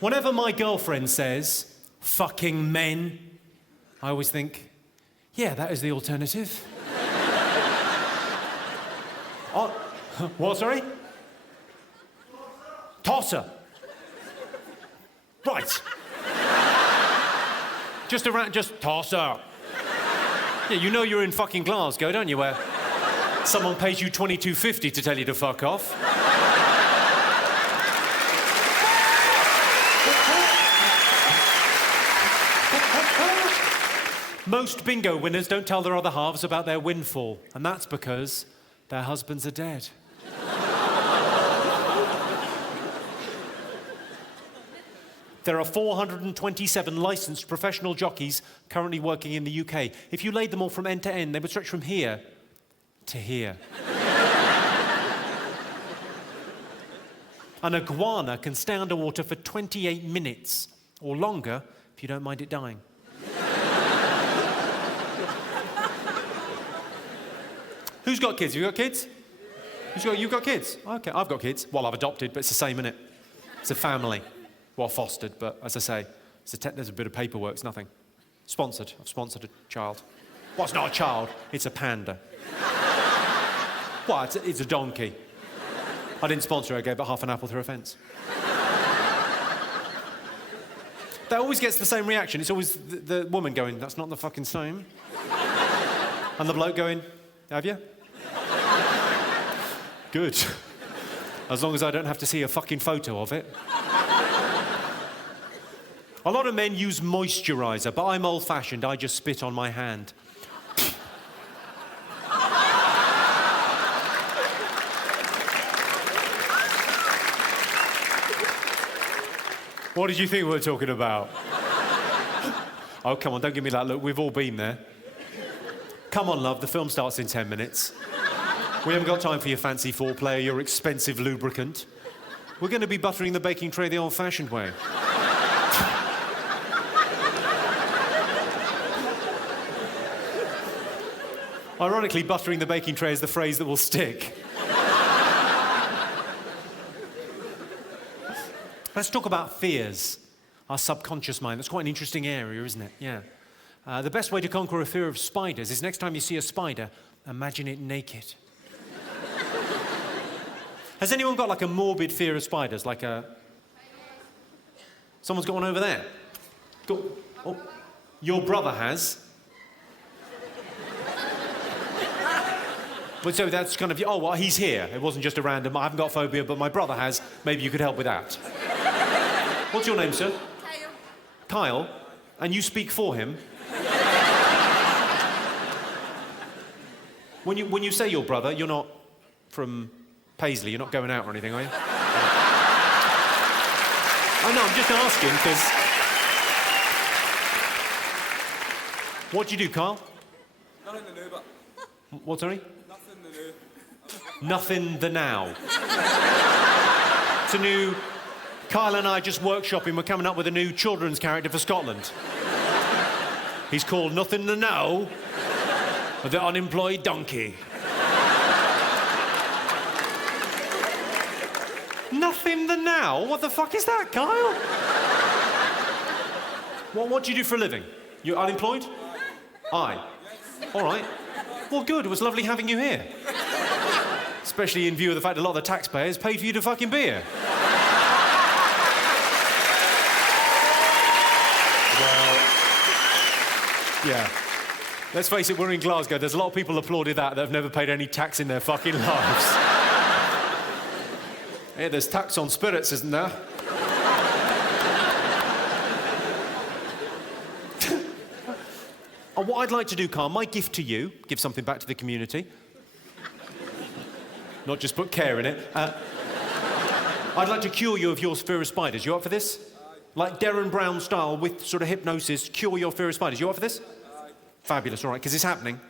Whenever my girlfriend says, fucking men, I always think, yeah, that is the alternative. Oh, what, sorry? Tosser. Right. Just tosser. Yeah, you know you're in fucking Glasgow, don't you, where someone pays you $22.50 to tell you to fuck off. Most bingo winners don't tell their other halves about their windfall, and that's because their husbands are dead. There are 427 licensed professional jockeys currently working in the UK. If you laid them all from end to end, they would stretch from here to here. An iguana can stay underwater for 28 minutes, or longer, if you don't mind it dying. Who's got kids? You got kids? You've got kids? Okay, I've got kids. Well, I've adopted, but it's the same, innit? It's a family. Well, fostered, but as I say, there's a bit of paperwork, it's nothing. Sponsored. I've sponsored a child. Well, it's not a child, it's a panda. Well, it's a donkey. I didn't sponsor her, I gave it half an apple through a fence. That always gets the same reaction. It's always the woman going, that's not the fucking same. And the bloke going, have you? Good. As long as I don't have to see a fucking photo of it. A lot of men use moisturiser, but I'm old-fashioned. I just spit on my hand. What did you think we were talking about? Oh, come on, don't give me that look. We've all been there. Come on, love, the film starts in 10 minutes. We haven't got time for your fancy foreplay or your expensive lubricant. We're going to be buttering the baking tray the old-fashioned way. Ironically, buttering the baking tray is the phrase that will stick. Let's talk about fears, our subconscious mind. That's quite an interesting area, isn't it? Yeah. The best way to conquer a fear of spiders is next time you see a spider, imagine it naked. Has anyone got like a morbid fear of spiders? Like a... Someone's got one over there. Oh, your brother has. But so that's kind of, oh, well, he's here. It wasn't just a random, I haven't got phobia, but my brother has. Maybe you could help with that. What's your name, sir? Kyle. Kyle? And you speak for him? When you say your brother, you're not from Paisley, you're not going out or anything, are you? Oh, no, I'm just asking, because... What do you do, Kyle? Nothing to do, but... What, sorry? Nothing to do. Nothing the now. It's a new... Kyle and I just workshopping, we're coming up with a new children's character for Scotland. He's called Nothing the Now, the unemployed donkey. Nothing the now? What the fuck is that, Kyle? What do you do for a living? You're unemployed? Aye. All right. Well, good. It was lovely having you here. Especially in view of the fact a lot of the taxpayers paid for you to fucking be here. Well, yeah. Let's face it, we're in Glasgow. There's a lot of people applauded that have never paid any tax in their fucking lives. Hey, there's tax on spirits, isn't there? And what I'd like to do, Carl, my gift to you, give something back to the community. Not just put care in it. I'd like to cure you of your fear of spiders. You up for this? Like Darren Brown style with sort of hypnosis, cure your fear of spiders. You up for this? Fabulous, all right, because it's happening.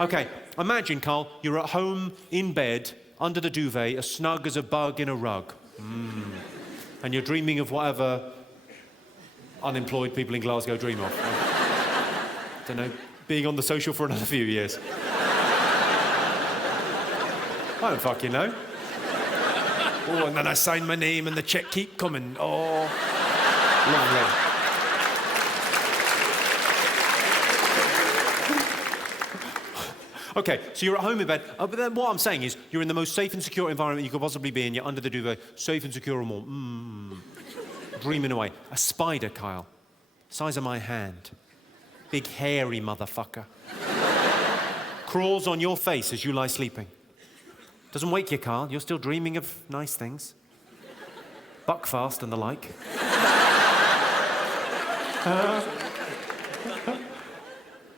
OK, imagine, Carl, you're at home, in bed, under the duvet, as snug as a bug in a rug. And you're dreaming of whatever unemployed people in Glasgow dream of. I don't know, being on the social for another few years. I don't fucking know. Oh, and then I sign my name and the check keep coming. Oh, lovely. Okay, so you're at home in bed, but then what I'm saying is you're in the most safe and secure environment you could possibly be in. You're under the duvet, safe and secure and warm. Dreaming away. A spider, Kyle, size of my hand. Big hairy motherfucker. Crawls on your face as you lie sleeping. Doesn't wake you, Carl. You're still dreaming of nice things. Buckfast and the like.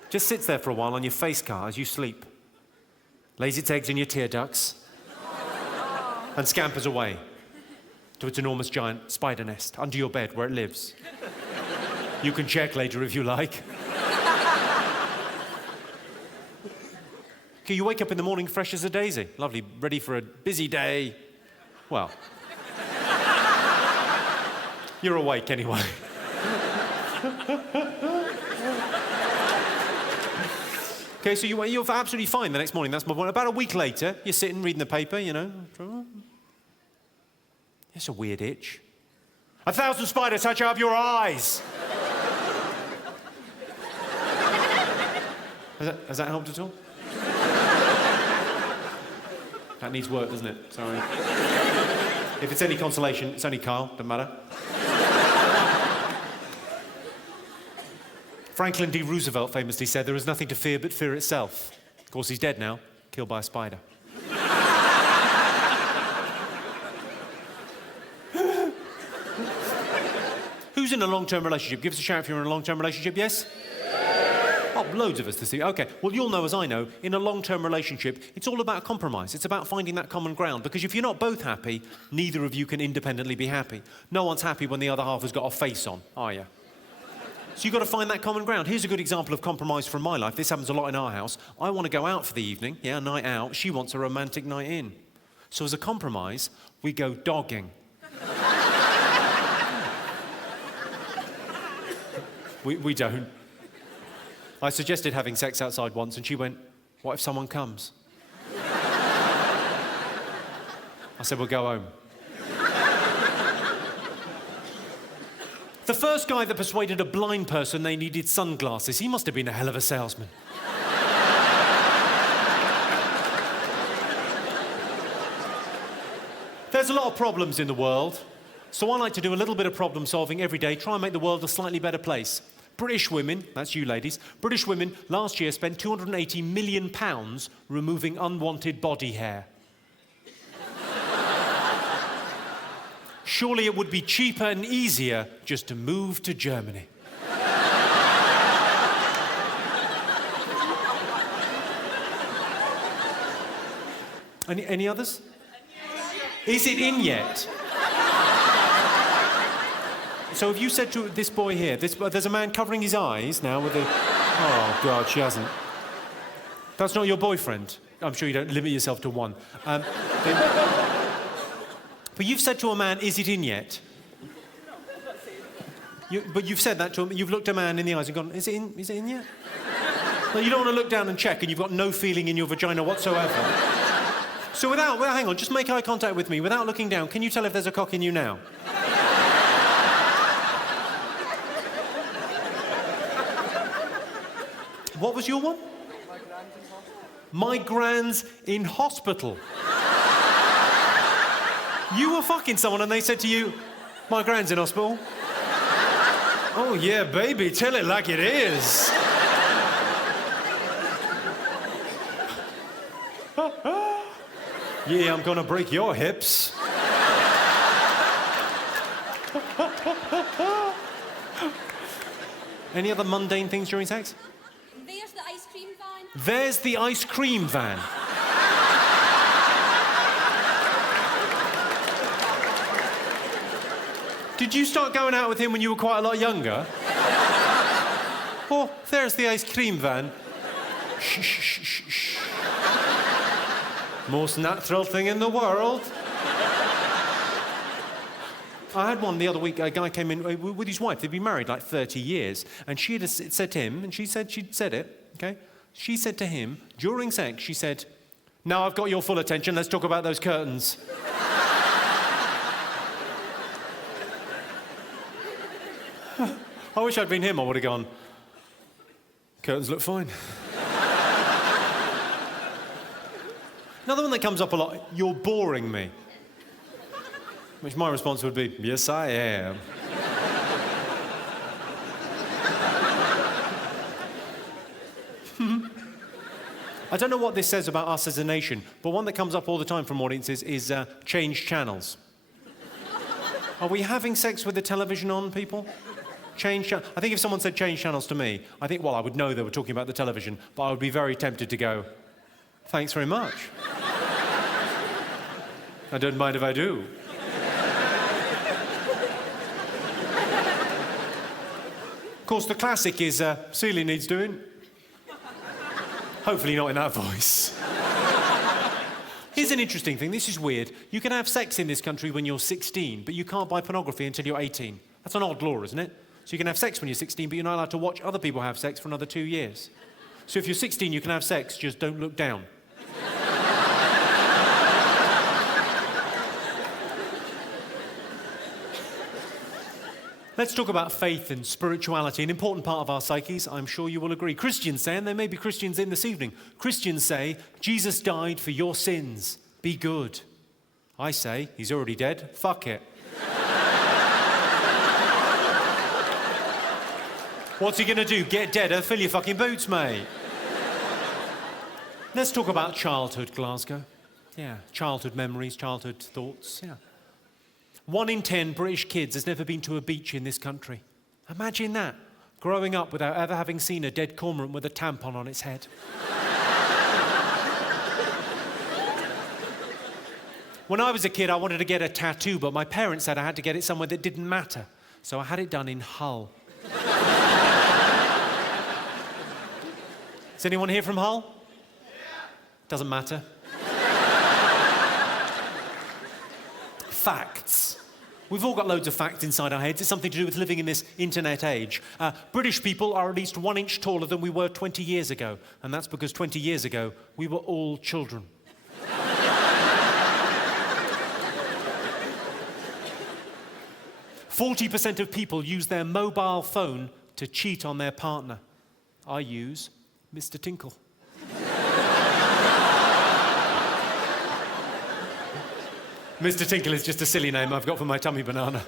Just sits there for a while on your face, Carl, as you sleep. Lays its eggs in your tear ducts. And scampers away to its enormous giant spider nest under your bed where it lives. You can check later if you like. Okay, you wake up in the morning fresh as a daisy. Lovely, ready for a busy day. Well, you're awake anyway. Okay, so you're absolutely fine the next morning. That's my point. About a week later, you're sitting reading the paper, you know. It's a weird itch. 1,000 spiders hatch out of your eyes. Has that helped at all? That needs work, doesn't it? Sorry. If it's any consolation, it's only Carl, doesn't matter. Franklin D. Roosevelt famously said, there is nothing to fear but fear itself. Of course, he's dead now, killed by a spider. Who's in a long-term relationship? Give us a shout if you're in a long-term relationship, yes? Oh, loads of us this evening. Okay, well, you'll know, as I know, in a long-term relationship, it's all about compromise. It's about finding that common ground, because if you're not both happy, neither of you can independently be happy. No one's happy when the other half has got a face on, are you? So you've got to find that common ground. Here's a good example of compromise from my life. This happens a lot in our house. I want to go out for the evening, yeah, a night out. She wants a romantic night in. So as a compromise, we go dogging. We don't. I suggested having sex outside once, and she went, what if someone comes? I said, we'll go home. The first guy that persuaded a blind person they needed sunglasses, he must have been a hell of a salesman. There's a lot of problems in the world, so I like to do a little bit of problem solving every day, try and make the world a slightly better place. British women, that's you ladies, British women last year spent £280 million removing unwanted body hair. Surely it would be cheaper and easier just to move to Germany. Any others? Is it in yet? So have you said to this boy here, there's a man covering his eyes now with a... Oh, God, she hasn't. That's not your boyfriend. I'm sure you don't limit yourself to one. But you've said to a man, is it in yet? But you've said that to him, you've looked a man in the eyes and gone, is it in yet? Well, you don't want to look down and check and you've got no feeling in your vagina whatsoever. So hang on, just make eye contact with me. Without looking down, can you tell if there's a cock in you now? What was your one? My gran's in hospital. You were fucking someone and they said to you, my gran's in hospital. Oh, yeah, baby, tell it like it is. Yeah, I'm gonna break your hips. Any other mundane things during sex? There's the ice cream van. There's the ice cream van. Did you start going out with him when you were quite a lot younger? Oh, there's the ice cream van. Shh, shh, shh, shh. Most natural thing in the world. I had one the other week. A guy came in with his wife. They'd been married like 30 years. And she had said to him, and she'd said it, okay? She said to him, during sex, she said, now I've got your full attention, let's talk about those curtains. I wish I'd been him. I would have gone, curtains look fine. Another one that comes up a lot, you're boring me. Which my response would be, yes, I am. I don't know what this says about us as a nation, but one that comes up all the time from audiences is change channels. Are we having sex with the television on, people? Change channels. I think if someone said change channels to me, I think, well, I would know they were talking about the television, but I would be very tempted to go, thanks very much. I don't mind if I do. Of course, the classic is Celia needs doing. Hopefully not in that voice. Here's an interesting thing. This is weird. You can have sex in this country when you're 16, but you can't buy pornography until you're 18. That's an odd law, isn't it? So you can have sex when you're 16, but you're not allowed to watch other people have sex for another 2 years. So if you're 16, you can have sex, just don't look down. Let's talk about faith and spirituality, an important part of our psyches. I'm sure you will agree. Christians say, and there may be Christians in this evening, Christians say, Jesus died for your sins. Be good. I say, he's already dead. Fuck it. What's he going to do? Get deader? Fill your fucking boots, mate. Let's talk about childhood, Glasgow. Yeah, childhood memories, childhood thoughts, yeah. 1 in 10 British kids has never been to a beach in this country. Imagine that, growing up without ever having seen a dead cormorant with a tampon on its head. When I was a kid, I wanted to get a tattoo, but my parents said I had to get it somewhere that didn't matter. So I had it done in Hull. Is anyone here from Hull? Doesn't matter. Facts. We've all got loads of facts inside our heads. It's something to do with living in this internet age. British people are at least 1 inch taller than we were 20 years ago. And that's because 20 years ago, we were all children. 40% of people use their mobile phone to cheat on their partner. I use Mr. Tinkle. Mr. Tinkle is just a silly name I've got for my tummy banana.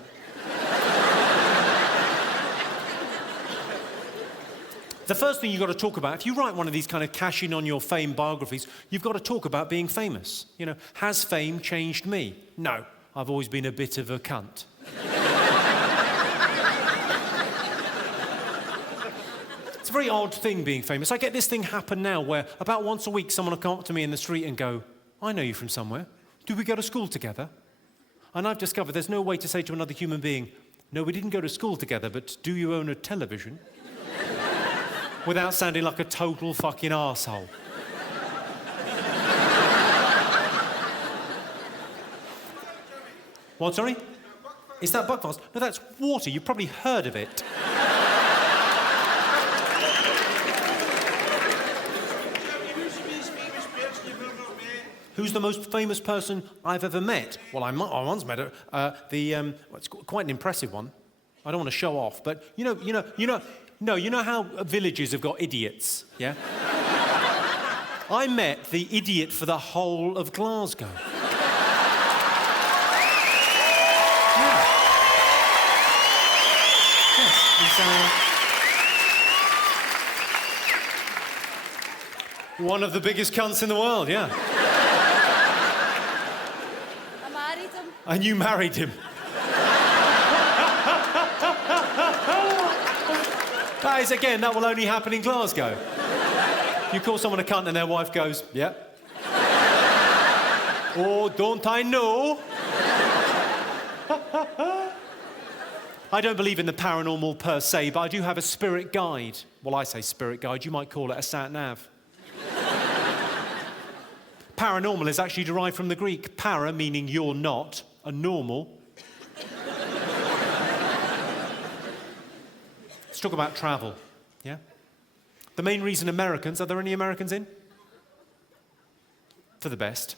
The first thing you've got to talk about, if you write one of these kind of cash in on your fame biographies, you've got to talk about being famous. You know, has fame changed me? No, I've always been a bit of a cunt. It's a very odd thing being famous. I get this thing happen now where about once a week someone will come up to me in the street and go, I know you from somewhere. Did we go to school together? And I've discovered there's no way to say to another human being, no, we didn't go to school together, but do you own a television? Without sounding like a total fucking arsehole. What, sorry? Is that Buckfast? No, that's water. You've probably heard of it. Who's the most famous person I've ever met? Well, I once met her. It's quite an impressive one. I don't want to show off, but you know how villages have got idiots, yeah? I met the idiot for the whole of Glasgow. Yeah. Yes, he's one of the biggest cunts in the world, yeah. And you married him. That is, again, that will only happen in Glasgow. You call someone a cunt and their wife goes, yep. Oh, don't I know? I don't believe in the paranormal per se, but I do have a spirit guide. Well, I say spirit guide, you might call it a sat-nav. Paranormal is actually derived from the Greek para, meaning you're not, and normal. Let's talk about travel, yeah? The main reason Americans, are there any Americans in? For the best.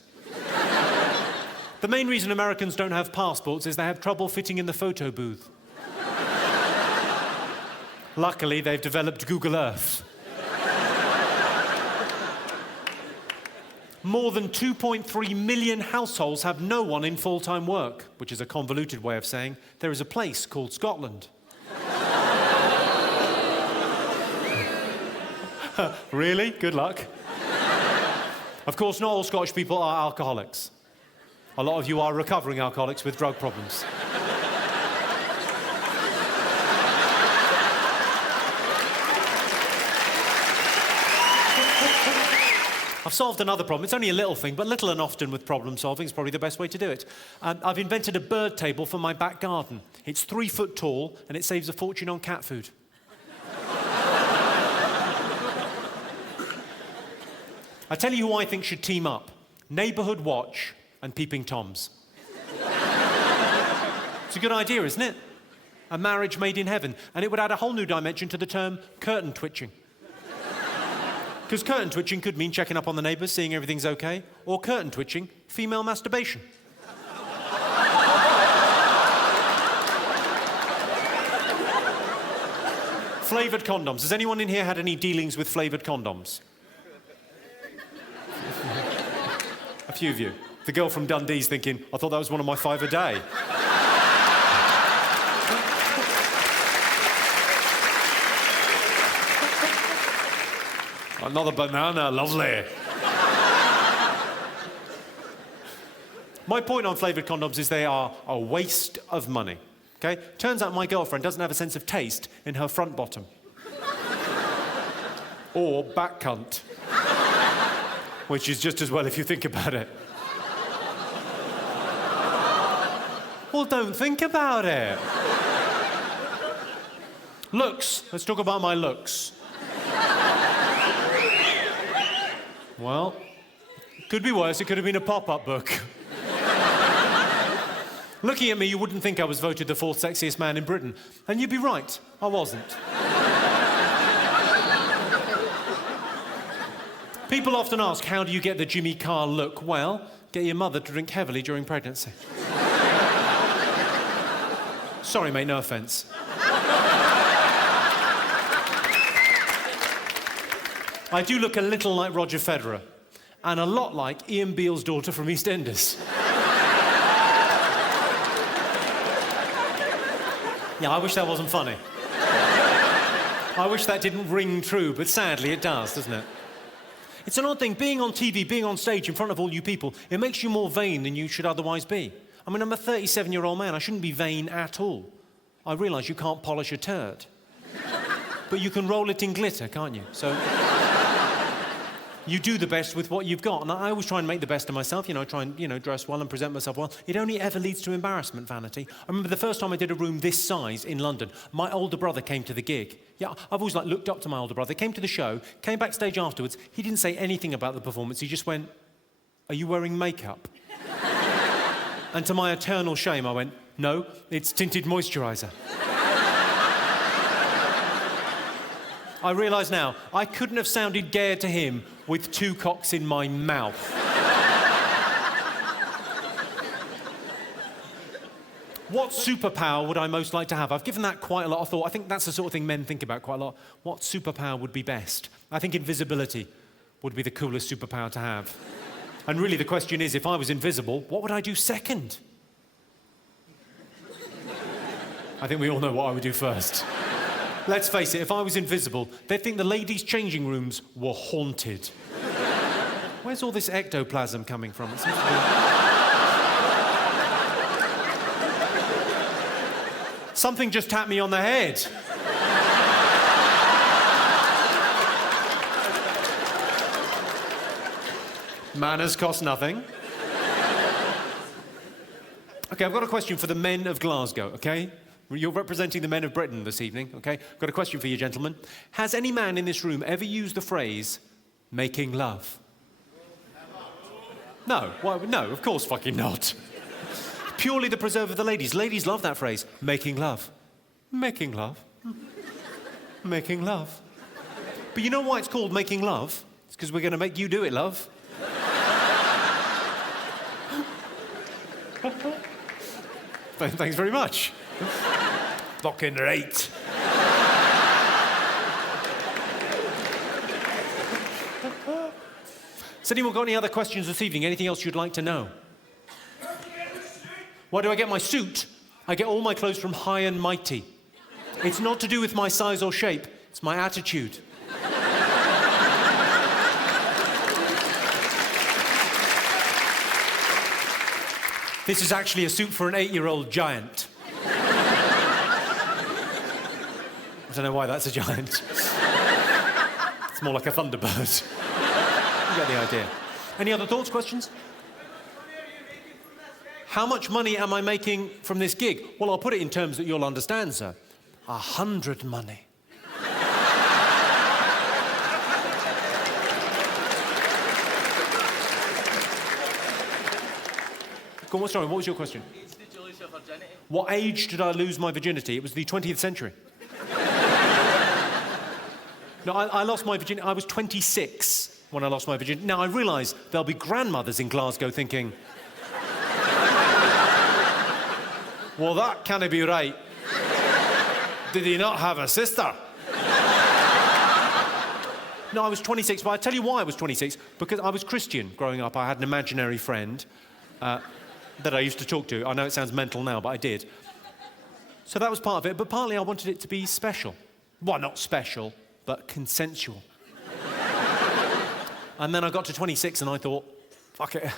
The main reason Americans don't have passports is they have trouble fitting in the photo booth. Luckily, they've developed Google Earth. More than 2.3 million households have no one in full-time work, which is a convoluted way of saying there is a place called Scotland. Really? Good luck. Of course, not all Scottish people are alcoholics. A lot of you are recovering alcoholics with drug problems. I've solved another problem. It's only a little thing, but little and often with problem solving is probably the best way to do it. I've invented a bird table for my back garden. It's 3 foot tall, and it saves a fortune on cat food. I tell you who I think should team up. Neighbourhood Watch and Peeping Toms. It's a good idea, isn't it? A marriage made in heaven. And it would add a whole new dimension to the term curtain twitching. Because curtain twitching could mean checking up on the neighbours, seeing everything's okay, or curtain twitching, female masturbation. Flavoured condoms. Has anyone in here had any dealings with flavoured condoms? A few of you. The girl from Dundee's thinking, I thought that was one of my 5 a day. Another banana, lovely. My point on flavoured condoms is they are a waste of money, okay? Turns out my girlfriend doesn't have a sense of taste in her front bottom. Or back cunt. Which is just as well if you think about it. Well, don't think about it. Looks. Let's talk about my looks. Well, could be worse. It could have been a pop-up book. Looking at me, you wouldn't think I was voted the 4th sexiest man in Britain. And you'd be right. I wasn't. People often ask, how do you get the Jimmy Carr look? Well, get your mother to drink heavily during pregnancy. Sorry, mate, no offence. I do look a little like Roger Federer, and a lot like Ian Beale's daughter from EastEnders. Yeah, I wish that wasn't funny. I wish that didn't ring true, but sadly it does, doesn't it? It's an odd thing, being on TV, being on stage in front of all you people, it makes you more vain than you should otherwise be. I mean, I'm a 37-year-old man, I shouldn't be vain at all. I realise you can't polish a turd. But you can roll it in glitter, can't you? So you do the best with what you've got. And I always try and make the best of myself, try and, dress well and present myself well. It only ever leads to embarrassment, Vanity. I remember the first time I did a room this size in London, my older brother came to the gig. Yeah, I've always, looked up to my older brother. He came to the show, came backstage afterwards. He didn't say anything about the performance. He just went, "Are you wearing makeup?" And to my eternal shame, I went, "No, it's tinted moisturiser." I realise now, I couldn't have sounded gayer to him with 2 cocks in my mouth. What superpower would I most like to have? I've given that quite a lot of thought. I think that's the sort of thing men think about quite a lot. What superpower would be best? I think invisibility would be the coolest superpower to have. And really the question is, if I was invisible, what would I do second? I think we all know what I would do first. Let's face it, if I was invisible, they'd think the ladies' changing rooms were haunted. Where's all this ectoplasm coming from? It seems to be... Something just tapped me on the head. Manners cost nothing. Okay, I've got a question for the men of Glasgow, okay? You're representing the men of Britain this evening, okay? I've got a question for you, gentlemen. Has any man in this room ever used the phrase, making love? No. Well, no, of course fucking not. Purely the preserve of the ladies. Ladies love that phrase, making love. Making love. Making love. But you know why it's called making love? It's because we're going to make you do it, love. Thanks very much. Fucking right. Has anyone got any other questions this evening? Anything else you'd like to know? Why do I get my suit? I get all my clothes from High and Mighty. It's not to do with my size or shape, it's my attitude. This is actually a suit for an 8-year-old giant. I don't know why that's a giant. It's more like a Thunderbird. You get the idea. Any other thoughts, questions? How much money am I making from this gig? Well, I'll put it in terms that you'll understand, sir. 100 money. Go on, what's wrong? What was your question? Age did you lose your virginity? What age did I lose my virginity? It was the 20th century. No, I lost my virginity. I was 26 when I lost my virginity. Now, I realise there'll be grandmothers in Glasgow thinking, well, that can't be right. Did he not have a sister? No, I was 26, but I'll tell you why I was 26. Because I was Christian growing up. I had an imaginary friend that I used to talk to. I know it sounds mental now, but I did. So that was part of it, but partly I wanted it to be special. Well, not special, but consensual. And then I got to 26 and I thought, fuck it.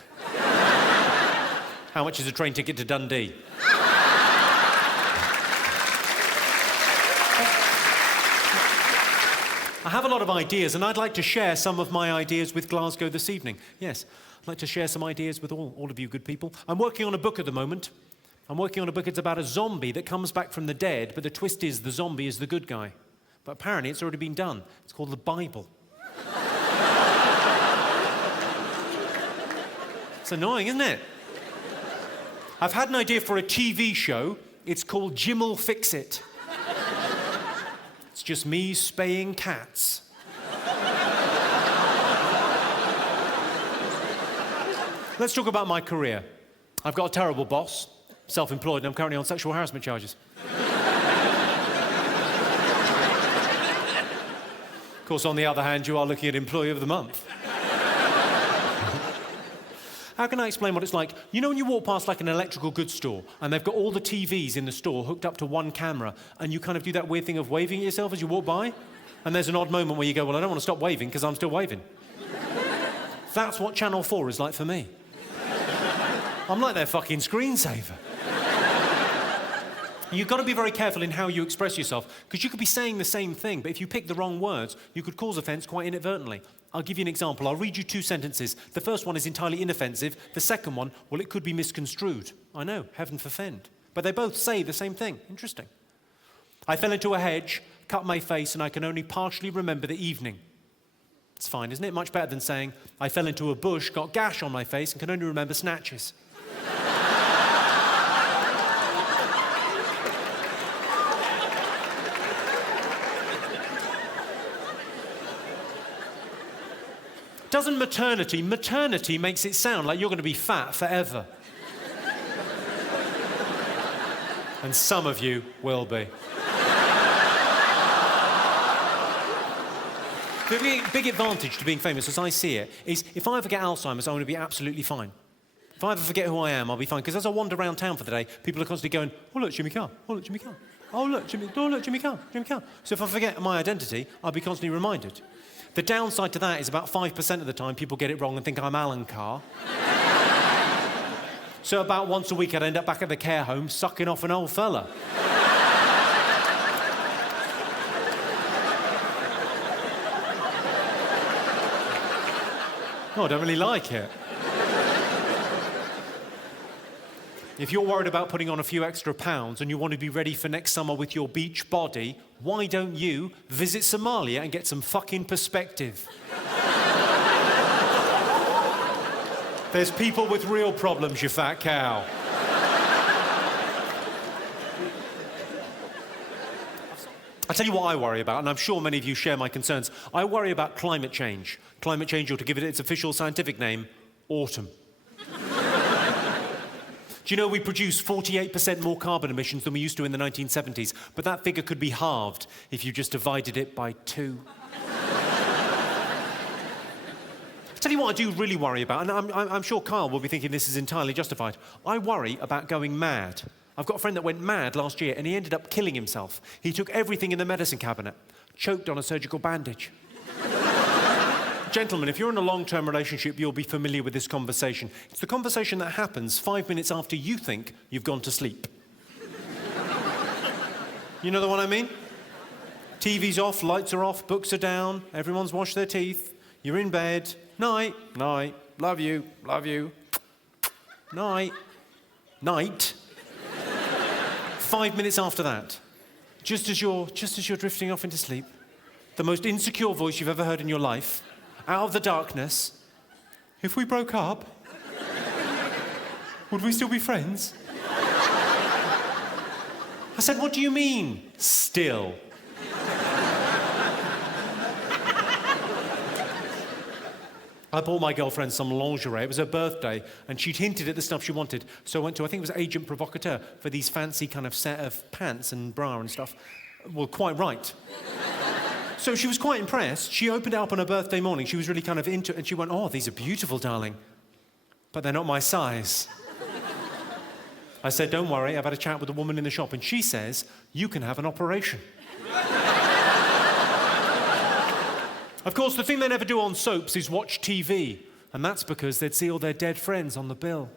How much is a train ticket to Dundee? I have a lot of ideas, and I'd like to share some of my ideas with Glasgow this evening. Yes, I'd like to share some ideas with all of you good people. I'm working on a book at the moment. I'm working on a book. It's about a zombie that comes back from the dead, but the twist is the zombie is the good guy. But apparently it's already been done. It's called the Bible. It's annoying, isn't it? I've had an idea for a TV show. It's called Jim'll Fix It. It's just me spaying cats. Let's talk about my career. I've got a terrible boss, self-employed, and I'm currently on sexual harassment charges. Of course, on the other hand, you are looking at Employee of the Month. How can I explain what it's like? You know when you walk past like an electrical goods store and they've got all the TVs in the store hooked up to one camera and you kind of do that weird thing of waving at yourself as you walk by? And there's an odd moment where you go, well, I don't want to stop waving because I'm still waving. That's what Channel 4 is like for me. I'm like their fucking screensaver. You've got to be very careful in how you express yourself because you could be saying the same thing, but if you pick the wrong words, you could cause offence quite inadvertently. I'll give you an example. I'll read you 2 sentences. The first one is entirely inoffensive. The second one, well, it could be misconstrued. I know, heaven forfend. But they both say the same thing. Interesting. I fell into a hedge, cut my face, and I can only partially remember the evening. It's fine, isn't it? Much better than saying, I fell into a bush, got gash on my face, and can only remember snatches. Doesn't maternity makes it sound like you're going to be fat forever. And some of you will be. The big advantage to being famous, as I see it, is if I ever get Alzheimer's, I'm going to be absolutely fine. If I ever forget who I am, I'll be fine. Because as I wander around town for the day, people are constantly going, oh, look, Jimmy Carr. Oh, look, Jimmy Carr. Oh, look, Jimmy Carr. Jimmy Carr. So if I forget my identity, I'll be constantly reminded. The downside to that is about 5% of the time people get it wrong and think I'm Alan Carr. So about once a week I'd end up back at the care home sucking off an old fella. Oh, I don't really like it. If you're worried about putting on a few extra pounds and you want to be ready for next summer with your beach body, why don't you visit Somalia and get some fucking perspective? There's people with real problems, you fat cow. I'll tell you what I worry about, and I'm sure many of you share my concerns. I worry about climate change. Climate change, or to give it its official scientific name, autumn. Do you know we produce 48% more carbon emissions than we used to in the 1970s? But that figure could be halved if you just divided it by 2. Tell you what I do really worry about, and I'm sure Kyle will be thinking this is entirely justified. I worry about going mad. I've got a friend that went mad last year and he ended up killing himself. He took everything in the medicine cabinet, choked on a surgical bandage. Gentlemen, if you're in a long-term relationship, you'll be familiar with this conversation. It's the conversation that happens 5 minutes after you think you've gone to sleep. You know the one I mean? TV's off, lights are off, books are down, everyone's washed their teeth, you're in bed, night, night, love you, night, night. 5 minutes after that, just as you're drifting off into sleep, the most insecure voice you've ever heard in your life, out of the darkness, if we broke up, would we still be friends? I said, what do you mean, still? I bought my girlfriend some lingerie. It was her birthday, and she'd hinted at the stuff she wanted. So I went to, I think it was Agent Provocateur, for these fancy kind of set of pants and bra and stuff. Well, quite right. So she was quite impressed. She opened it up on her birthday morning. She was really kind of into it, and she went, oh, these are beautiful, darling. But they're not my size. I said, don't worry, I've had a chat with a woman in the shop, and she says, you can have an operation. Of course, the thing they never do on soaps is watch TV, and that's because they'd see all their dead friends on the bill.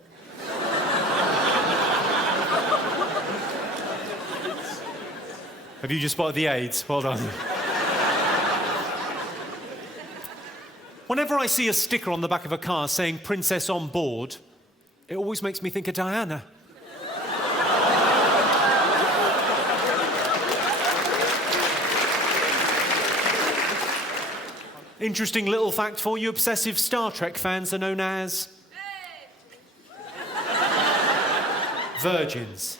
Have you just spotted the AIDS? Well done. Whenever I see a sticker on the back of a car saying Princess on Board, it always makes me think of Diana. Interesting little fact for you, obsessive Star Trek fans are known as... virgins.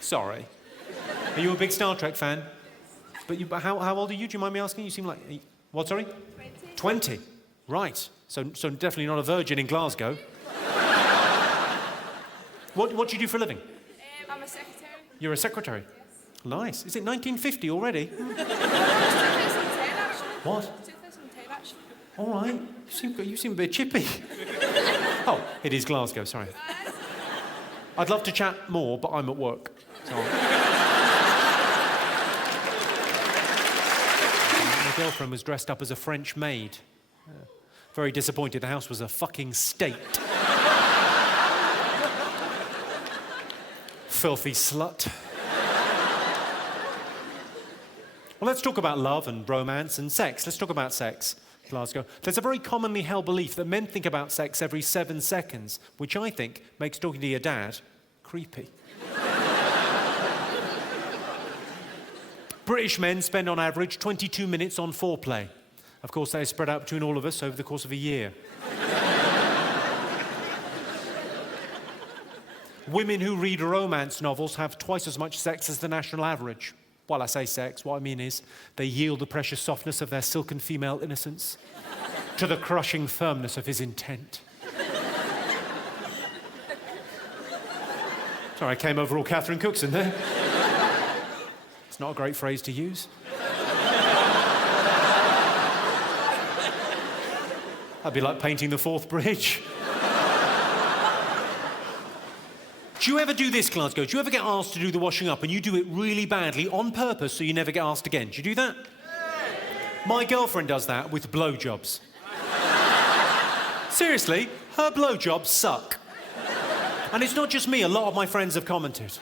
Sorry. Are you a big Star Trek fan? But how old are you? Do you mind me asking? You seem like... What, sorry? 20. 20? Right. So definitely not a virgin in Glasgow. What do you do for a living? I'm a secretary. You're a secretary? Yes. Nice. Is it 1950 already? 2010, actually. What? 2010, actually. All right. You seem a bit chippy. Oh, it is Glasgow, sorry. I'd love to chat more, but I'm at work. So. My girlfriend was dressed up as a French maid. Very disappointed. The house was a fucking state. Filthy slut. Well, let's talk about love and romance and sex. Let's talk about sex, Glasgow. There's a very commonly held belief that men think about sex every 7 seconds, which I think makes talking to your dad creepy. British men spend on average 22 minutes on foreplay. Of course, that is spread out between all of us over the course of a year. Women who read romance novels have twice as much sex as the national average. While I say sex, what I mean is they yield the precious softness of their silken female innocence to the crushing firmness of his intent. Sorry, I came over all Catherine Cookson there. It's not a great phrase to use. That'd be like painting the Forth Bridge. Do you ever do this, Glasgow? Do you ever get asked to do the washing up and you do it really badly on purpose so you never get asked again? Do you do that? My girlfriend does that with blowjobs. Seriously, her blowjobs suck. And it's not just me, a lot of my friends have commented.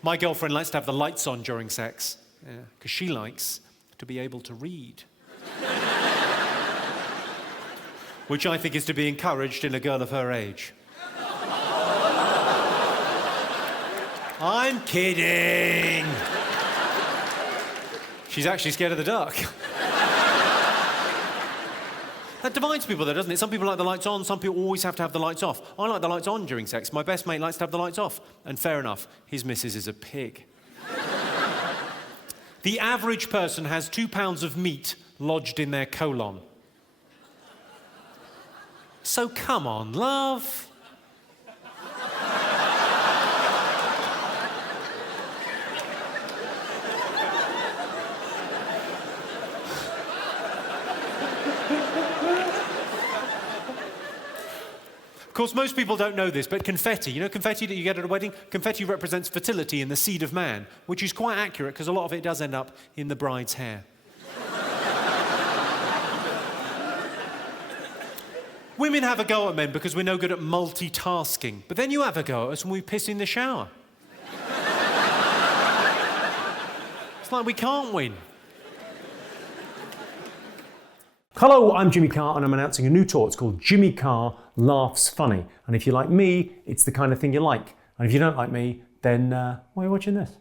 My girlfriend likes to have the lights on during sex, because she likes to be able to read. Which I think is to be encouraged in a girl of her age. I'm kidding. She's actually scared of the dark. That divides people though, doesn't it? Some people like the lights on, some people always have to have the lights off. I like the lights on during sex. My best mate likes to have the lights off. And fair enough, his missus is a pig. The average person has 2 pounds of meat lodged in their colon. So come on, love. Of course, most people don't know this, but confetti, you know confetti that you get at a wedding? Confetti represents fertility and the seed of man, which is quite accurate because a lot of it does end up in the bride's hair. Women have a go at men because we're no good at multitasking, but then you have a go at us when we piss in the shower. It's like we can't win. Hello, I'm Jimmy Carr and I'm announcing a new tour. It's called Jimmy Carr Laughs Funny. And if you like me, it's the kind of thing you like. And if you don't like me, then why are you watching this?